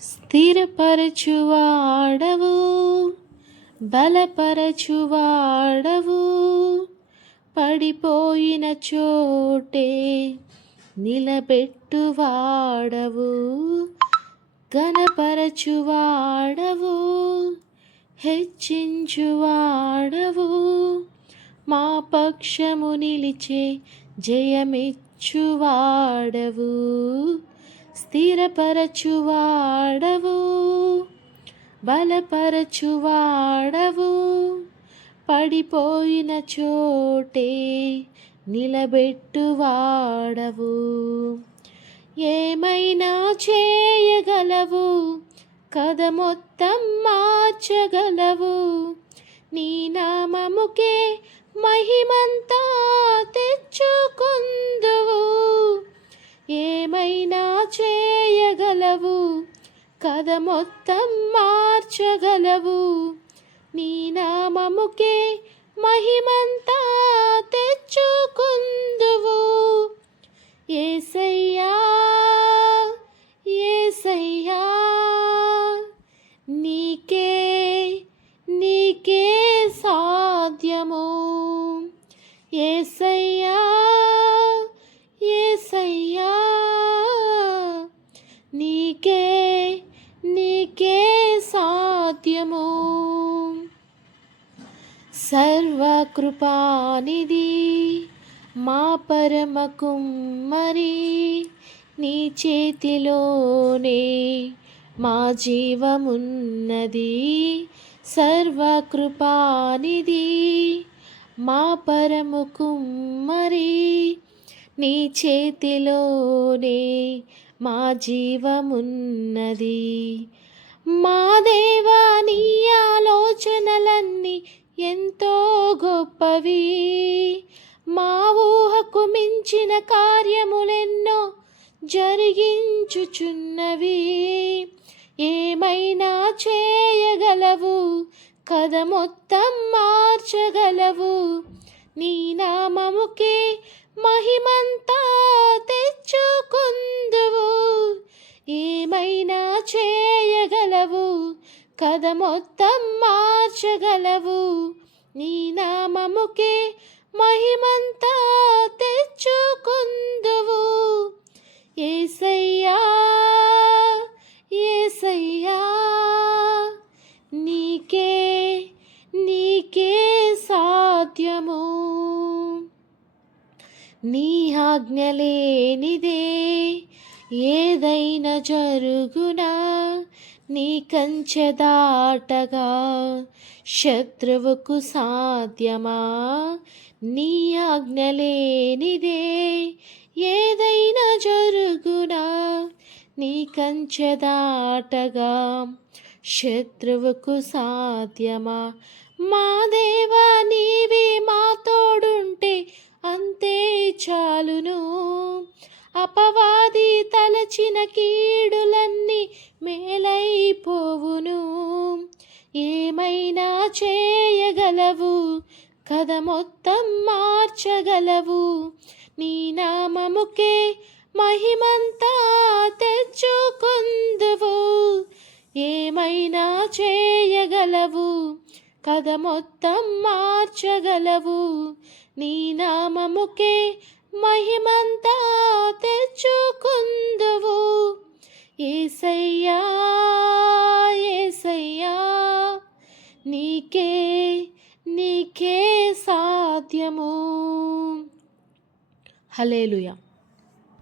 స్థిరపరచువాడవు, బలపరచువాడవు, పడిపోయిన చోటే నిలబెట్టువాడవు, ఘనపరచువాడవు, హెచ్చించువాడవు, మా పక్షము నిలిచే జయమిచ్చువాడవు, స్థిరపరచువాడవు, బలపరచువాడవు, పడిపోయిన చోటే నిలబెట్టువాడవు. ఏమైనా చేయగలవు, కథ మొత్తం మార్చగలవు, నీ నామముకే మహిమంతా తెచ్చుకుందువు. ఏమైనా చేయగలవు, కథ మొత్తం మార్చగలవు, నీ నామముకే మహిమంతా తెచ్చుకుందువు. యేసయ్యా యేసయ్యా, నీకే నీకే సాధ్యము. యేసయ్యా యేసయ్యా, నీకే నీకే సాధ్యము. సర్వకృపానిధి మా పరమ కుమ్మరి, నీ చేతిలోనే మా జీవమున్నది. సర్వకృపానిధి మా పరమ కుమ్మరి, నీ చేతిలోనే మా జీవమున్నది. మా దేవా, నీ ఆలోచనలన్నీ ఎంతో గొప్పవి, మా ఊహకు మించిన కార్యములెన్నో జరిగించుచున్నవి. ఏమైనా చేయగలవు, కథ మొత్తం మార్చగలవు, నీ నామముకే మహిమంతా తెచ్చుకుందువు. ఏమైనా చేయగలవు, కథ మొత్తం మార్చగలవు, నీ నామముకే మహిమంతా తెచ్చుకుందువు. యేసయ్యా యేసయ్యా, నీకే నీకే సాధ్యము. నీ ఆజ్ఞ లేనిదే ఏదైనా జరుగునా, నీ కంచె దాటగా శత్రువుకు సాధ్యమా. నీ ఆజ్ఞ లేనిదే ఏదైనా జరుగునా, నీ కంచె దాటగా శత్రువుకు సాధ్యమా. మా దేవా, నీవే మా తోడుంటే అంతే చాలును. అపవాది తలచిన కీడులన్నీ మేలైపోవును. ఏమైనా చేయగలవు, కథ మొత్తం మార్చగలవు, నీ నామముకే మహిమంతా తెచ్చుకుందువు. ఏమైనా చేయగలవు, కథ మొత్తం మార్చగలవు, నీ నామముకే మహిమంతా తెచ్చుకుందువు. యేసయ్యా యేసయ్యా, నీకే నీకే సాధ్యము. హల్లెలూయా.